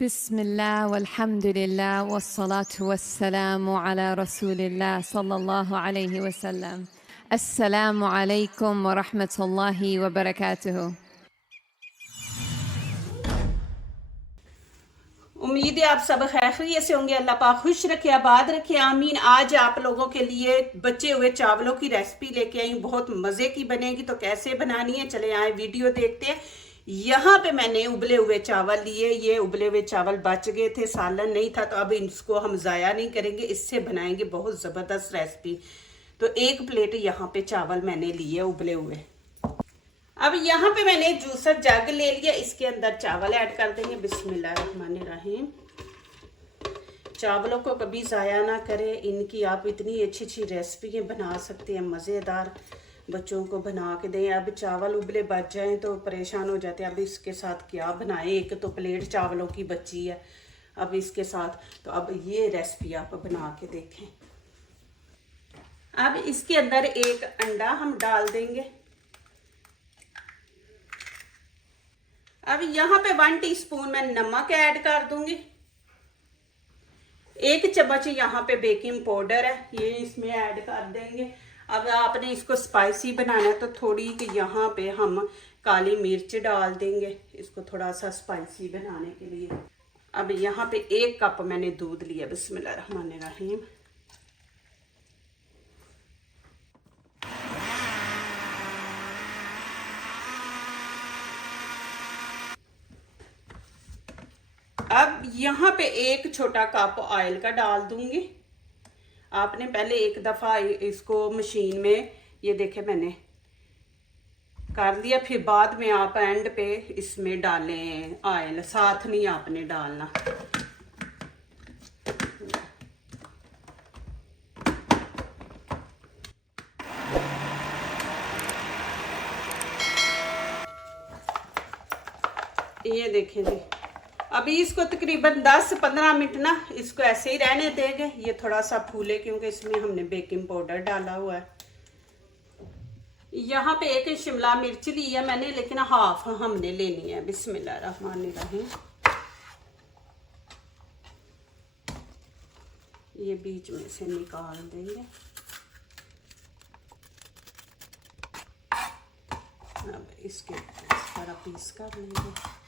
बिस्मिल्लाह वल्हम्दुलिल्लाह वस्सलातु वस्सलामु अला रसूलिल्लाह सल्लल्लाहु अलैहि वसल्लम। अस्सलामु अलैकुम व रहमतुल्लाहि व बरकातुहू। उम्मीद है आप सब खैरियत से होंगे। अल्लाह पाक खुश रखे, आबाद रखे, आमीन। आज आप लोगों के लिए बचे हुए चावलों की रेसिपी लेके आई, बहुत मज़े की बनेगी। तो कैसे बनानी है, चले आए वीडियो देखते हैं। यहाँ पे मैंने उबले हुए चावल लिए। ये उबले हुए चावल बच गए थे, सालन नहीं था, तो अब इसको हम ज़ाया नहीं करेंगे, इससे बनाएंगे बहुत ज़बरदस्त रेसिपी। तो एक प्लेट यहाँ पे चावल मैंने लिए उबले हुए। अब यहाँ पे मैंने जूसर जग ले लिया, इसके अंदर चावल ऐड कर देंगे। बिस्मिल्लाहिर्रहमानिर्रहीम। चावलों को कभी ज़ाया ना करें, इनकी आप इतनी अच्छी अच्छी रेसिपी बना सकते हैं, मज़ेदार। बच्चों को बना के दें। अब चावल उबले बच जाएं तो परेशान हो जाते हैं, अब इसके साथ क्या बनाएं। एक तो प्लेट चावलों की बची है, अब इसके साथ तो अब ये रेसिपी आप बना के देखें। अब इसके अंदर एक अंडा हम डाल देंगे। अब यहाँ पे 1 टीस्पून मैं नमक ऐड कर दूंगी। 1 चम्मच यहाँ पे बेकिंग पाउडर है, ये इसमें ऐड कर देंगे। अब आपने इसको स्पाइसी बनाना है तो थोड़ी यहाँ पे हम काली मिर्च डाल देंगे, इसको थोड़ा सा स्पाइसी बनाने के लिए। अब यहाँ पे 1 कप मैंने दूध लिया। बिस्मिल्लाहिर्रहमानिर्रहीम। अब यहाँ पे 1 छोटा कप ऑयल का डाल दूंगी। आपने पहले एक दफ़ा इसको मशीन में, ये देखे मैंने कर लिया, फिर बाद में आप एंड पे इसमें डालें ऑयल, साथ नहीं आपने डालना। ये देखें जी, अभी इसको तकरीबन 10-15 मिनट ना इसको ऐसे ही रहने देंगे। ये थोड़ा सा फूले क्योंकि इसमें हमने बेकिंग पाउडर डाला हुआ है। यहाँ पे 1 शिमला मिर्च ली है मैंने, लेकिन हाफ हमने लेनी है। बिस्मिल्लाहिर्रहमानिर्रहीम। ये बीच में से निकाल देंगे। अब इसके इस तरह पीस कर लेंगे।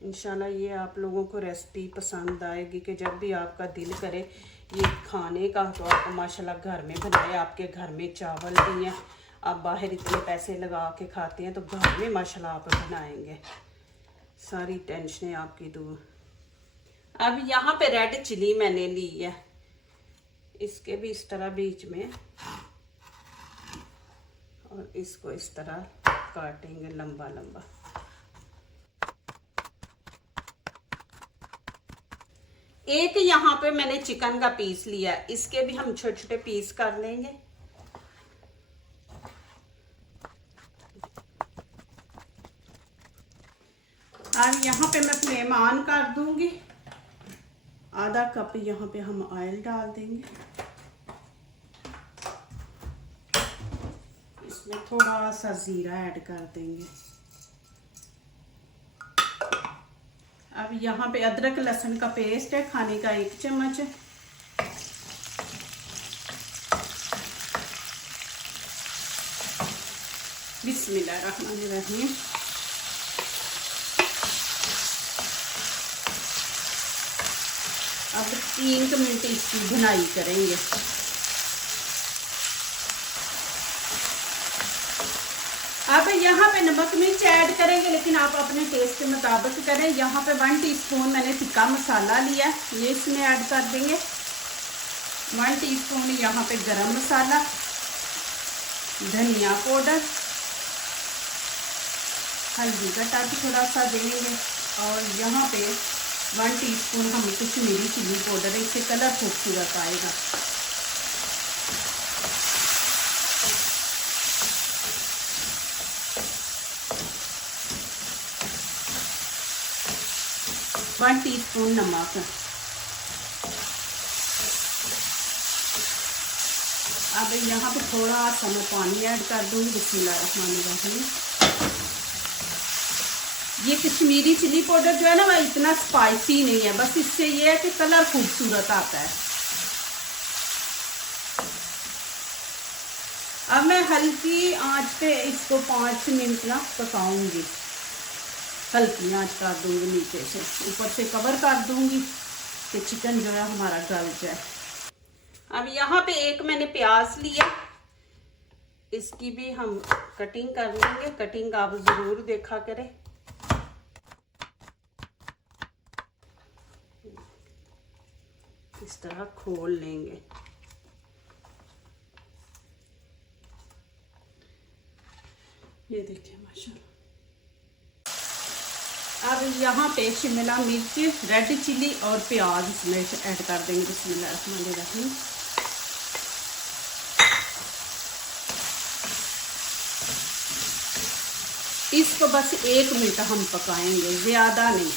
इंशाल्लाह ये आप लोगों को रेसिपी पसंद आएगी कि जब भी आपका दिल करे ये खाने का तो आप माशाल्लाह घर में बनाए। आपके घर में चावल भी हैं, आप बाहर इतने पैसे लगा के खाते हैं, तो घर में माशाल्लाह आप बनाएंगे, सारी टेंशनें आपकी दूर। अब यहाँ पे रेड चिली मैंने ली है, इसके भी इस तरह बीच में, और इसको इस तरह काटेंगे लंबा लंबा। एक यहाँ पे मैंने चिकन का पीस लिया है, इसके भी हम छोटे छोटे पीस कर लेंगे। अब यहाँ पे मैं फ्लेम ऑन कर दूंगी। आधा कप यहाँ पे हम ऑयल डाल देंगे। इसमें थोड़ा सा जीरा ऐड कर देंगे। अब यहाँ पे अदरक लहसुन का पेस्ट है, खाने का 1 चम्मच। बिस्मिल्लाहिर्रहमानिर्रहीम। अब 3 मिनट इसकी भुनाई करेंगे। अब यहाँ पे नमक मिर्च ऐड करेंगे, लेकिन आप अपने टेस्ट के मुताबिक करें। यहाँ पे 1 टीस्पून मैंने तिक्का मसाला लिया, ये इसमें ऐड कर देंगे। 1 टीस्पून यहाँ पे गरम मसाला, धनिया पाउडर, हल्दी का टच थोड़ा सा देंगे, और यहाँ पे 1 टीस्पून हम कश्मीरी चिली पाउडर है, इससे कलर खूबसूरत आएगा। वन टीस्पून नमक। अब यहाँ पे थोड़ा सा मैं पानी ऐड कर दूँगी। बिस्मिल्लाहिर्रहमानिर्रहीम। ये कश्मीरी चिली पाउडर जो है ना, वह इतना स्पाइसी नहीं है, बस इससे ये है कि कलर खूबसूरत आता है। अब मैं हल्की आंच पे इसको 5 मिनट ना पकाऊंगी, हल्की आंच कर दूंगी, नीचे से ऊपर से कवर कर दूंगी कि चिकन जो है हमारा गल जाए। अब यहाँ पे एक मैंने प्याज लिया, इसकी भी हम कटिंग कर लेंगे। कटिंग आप जरूर देखा करें। इस तरह खोल लेंगे। ये देखिए माशाल्लाह। अब यहाँ पे शिमला मिर्च, रेड चिली और प्याज इसमें ऐड कर देंगे। बिस्मिल्लाहिर्रहमानिर्रहीम। इसको बस 1 मिनट हम पकाएंगे, ज़्यादा नहीं।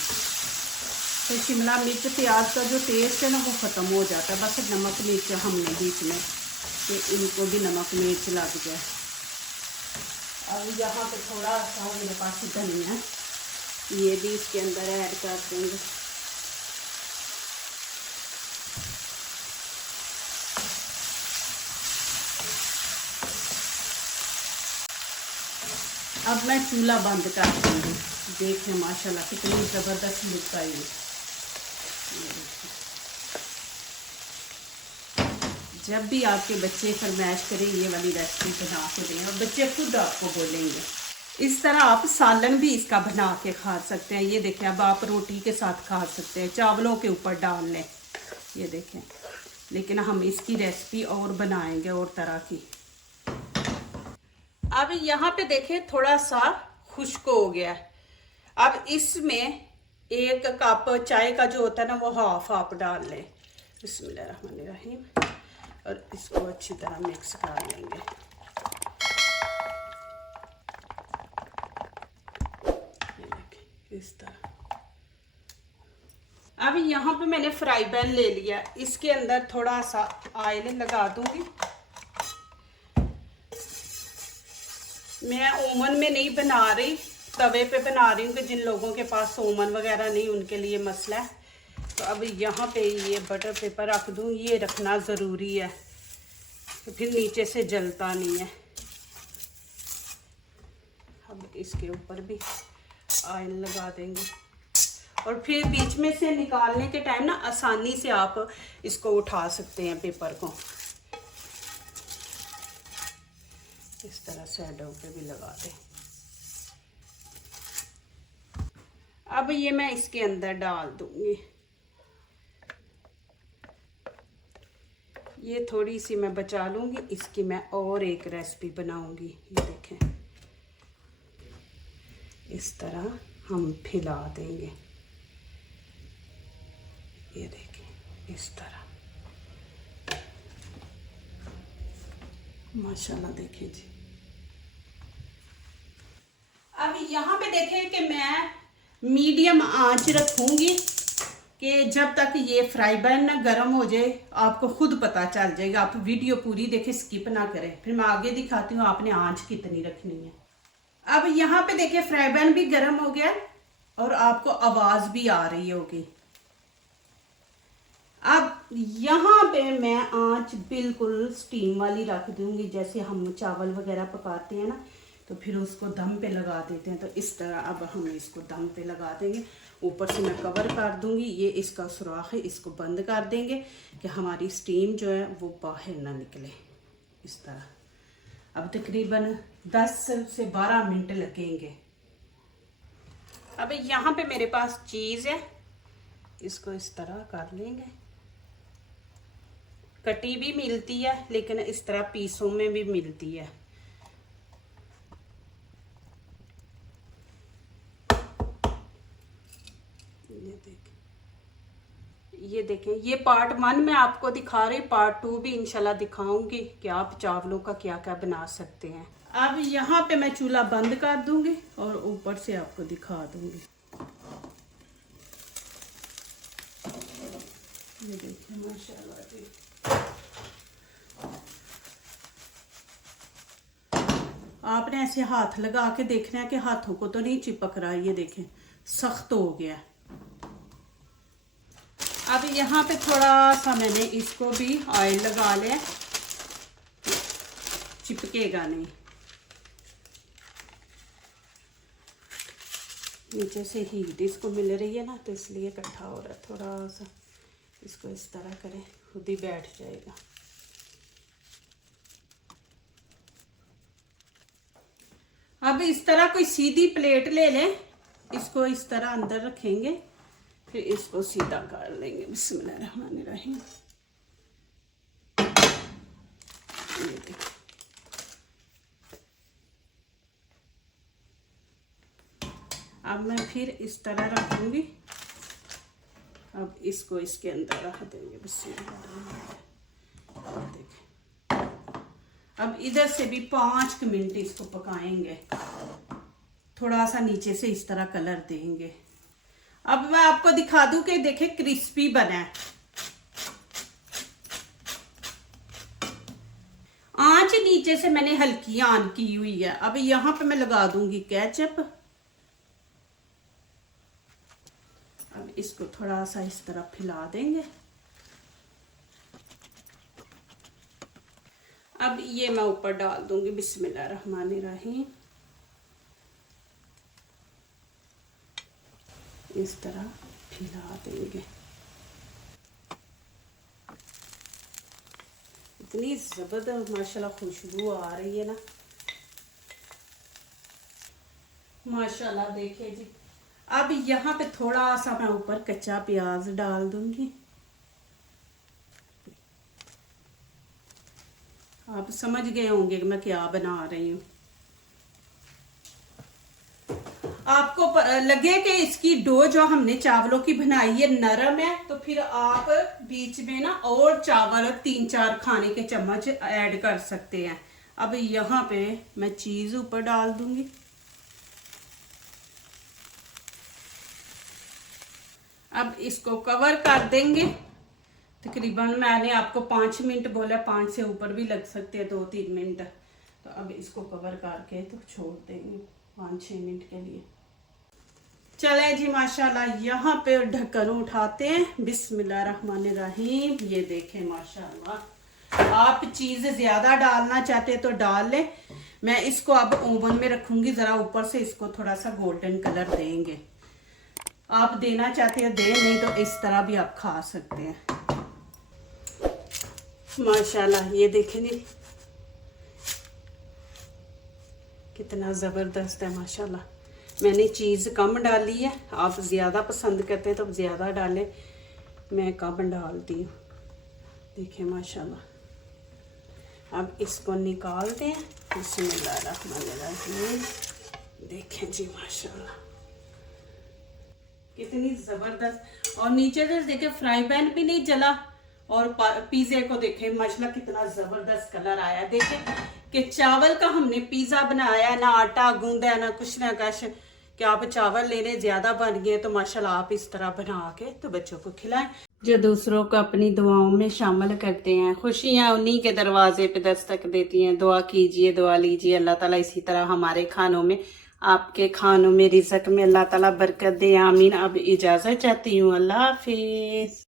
तो शिमला मिर्च प्याज का जो टेस्ट है ना वो ख़त्म हो जाता है। बस नमक मिर्च हमने बीच में कि इनको भी नमक मिर्च लग जाए। अब यहाँ पे थोड़ा सा मेरे पास धनिया, ये भी इसके अंदर ऐड कर देंगे। अब मैं चूल्हा बंद कर दूँगी। देखें माशाल्लाह कितनी ज़बरदस्त लुक आई है। जब भी आपके बच्चे फरमाइश करें ये वाली रेसिपी बना के दें, और बच्चे खुद आपको बोलेंगे। इस तरह आप सालन भी इसका बना के खा सकते हैं। ये देखें, अब आप रोटी के साथ खा सकते हैं, चावलों के ऊपर डाल लें। ये देखें, लेकिन हम इसकी रेसिपी और बनाएंगे और तरह की। अब यहाँ पे देखें थोड़ा सा खुश्क हो गया। अब इसमें 1 कप चाय का जो होता है ना वो हाफ आप डाल लें। बिस्मिल्लाहिर्रहमानिर्रहीम। और इसको अच्छी तरह मिक्स कर लेंगे। ये देखें इस तरह। अब यहाँ पे मैंने फ्राई पैन ले लिया, इसके अंदर थोड़ा सा ऑयल लगा दूंगी। मैं ओवन में नहीं बना रही, तवे पे बना रही हूँ कि जिन लोगों के पास ओवन वगैरह नहीं उनके लिए मसला है। तो अब यहाँ पे ये बटर पेपर रख दूँ, ये रखना ज़रूरी है तो फिर नीचे से जलता नहीं है। अब इसके ऊपर भी ऑयल लगा देंगे और फिर बीच में से निकालने के टाइम ना आसानी से आप इसको उठा सकते हैं पेपर को। इस तरह साइडों पे भी लगा दें। अब ये मैं इसके अंदर डाल दूंगी। ये थोड़ी सी मैं बचा लूंगी, इसकी मैं और एक रेसिपी बनाऊंगी। ये देखें इस तरह हम फैला देंगे। ये देखें इस तरह माशाल्लाह। देखिए जी, अब यहाँ पे देखें कि मैं मीडियम आंच रखूंगी कि जब तक ये फ्राई पैन ना गर्म हो जाए। आपको खुद पता चल जाएगा। आप वीडियो पूरी देखें, स्किप ना करें। फिर मैं आगे दिखाती हूँ आपने आंच कितनी रखनी है। अब यहाँ पे देखिए फ्राई पैन भी गर्म हो गया और आपको आवाज भी आ रही होगी। अब यहाँ पे मैं आंच बिल्कुल स्टीम वाली रख दूंगी। जैसे हम चावल वगैरह पकाते हैं ना तो फिर उसको दम पे लगा देते हैं, तो इस तरह अब हम इसको दम पे लगा देंगे। ऊपर से मैं कवर कर दूंगी। ये इसका सुराख है, इसको बंद कर देंगे कि हमारी स्टीम जो है वो बाहर ना निकले। इस तरह अब तकरीबन 10 से 12 मिनट लगेंगे। अब यहाँ पे मेरे पास चीज़ है, इसको इस तरह कर लेंगे। कटी भी मिलती है लेकिन इस तरह पीसों में भी मिलती है। ये देखें, ये पार्ट 1 मैं आपको दिखा रही, पार्ट 2 भी इंशाल्लाह दिखाऊंगी कि आप चावलों का क्या क्या बना सकते हैं। अब यहाँ पे मैं चूल्हा बंद कर दूंगी और ऊपर से आपको दिखा दूंगी। ये देखिए माशाल्लाह जी। आपने ऐसे हाथ लगा के देखना है कि हाथों को तो नहीं चिपक रहा। ये देखें सख्त हो गया। अब यहाँ पे थोड़ा सा मैंने इसको भी ऑयल लगा लिया, चिपकेगा नहीं। नीचे से हीट इसको मिल रही है ना, तो इसलिए इकट्ठा हो रहा है। थोड़ा सा इसको इस तरह करें, खुद ही बैठ जाएगा। अब इस तरह कोई सीधी प्लेट ले लें, इसको इस तरह अंदर रखेंगे, फिर इसको सीधा कर लेंगे। बिस्मिल्लाहिर्रहमानिर्रहीम। ये देखो, अब मैं फिर इस तरह रखूंगी। अब इसको इसके अंदर रख देंगे। बिस्मिल्लाह। देखें, अब इधर से भी 5 मिनट इसको पकाएंगे। थोड़ा सा नीचे से इस तरह कलर देंगे। अब मैं आपको दिखा दूं कि देखें क्रिस्पी बना है। आंच नीचे से मैंने हल्की ऑन की हुई है। अब यहाँ पे मैं लगा दूंगी केचप। अब इसको थोड़ा सा इस तरह फैला देंगे। अब ये मैं ऊपर डाल दूंगी। बिस्मिल्लाहिर्रहमानिर्रहीम। इस तरह फैला देंगे। इतनी जबरदस्त माशाल्लाह खुशबू आ रही है ना, माशाल्लाह। देखिए जी, अब यहाँ पे थोड़ा सा मैं ऊपर कच्चा प्याज डाल दूंगी। आप समझ गए होंगे कि मैं क्या बना रही हूँ। आपको लगे कि इसकी डो जो हमने चावलों की बनाई है नरम है, तो फिर आप बीच में ना और चावल 3-4 खाने के चम्मच ऐड कर सकते हैं। अब यहाँ पे मैं चीज ऊपर डाल दूंगी। अब इसको कवर कर देंगे। तकरीबन मैंने आपको 5 मिनट बोला, 5 से ऊपर भी लग सकते हैं, 2-3 मिनट। तो अब इसको कवर करके तो छोड़ देंगे 5-6 मिनट के लिए। चले जी, माशाल्लाह। यहाँ पे ढक्कन उठाते हैं। बिस्मिल्लाहिर्रहमानिर्रहीम। ये देखें माशाल्लाह। आप चीज ज्यादा डालना चाहते तो डाल लें। मैं इसको अब ओवन में रखूंगी। जरा ऊपर से इसको थोड़ा सा गोल्डन कलर देंगे। आप देना चाहते हैं दें, नहीं तो इस तरह भी आप खा सकते हैं। माशाल्लाह, ये देखें जी कितना जबरदस्त है माशाल्लाह। मैंने चीज कम डाली है। आप ज्यादा पसंद करते हैं तो ज्यादा डालें, मैं कम डालती हूँ। देखें माशाल्लाह। अब इसको निकाल दें। बिस्मिल्लाहिर्रहमानिर्रहीम। देखें जी माशाल्लाह कितनी जबरदस्त। और नीचे से देखें फ्राई पैन भी नहीं जला। और पिज्जे को देखें माशाल्लाह कितना जबरदस्त कलर आया। देखें कि चावल का हमने पिज्जा बनाया, ना आटा गूंदा ना कुछ ना कुछ। कि आप चावल लेने ज्यादा बन गए तो माशाल्लाह आप इस तरह बना के तो बच्चों को खिलाएं, जो दूसरों को अपनी दुआओं में शामिल करते हैं। खुशियां उन्हीं के दरवाजे पे दस्तक देती हैं। दुआ कीजिए, दुआ लीजिए। अल्लाह ताला इसी तरह हमारे खानों में, आपके खानों में, रिज़्क में अल्लाह ताला बरकत दे। आमीन। अब इजाजत चाहती हूँ। अल्लाह हाफिज।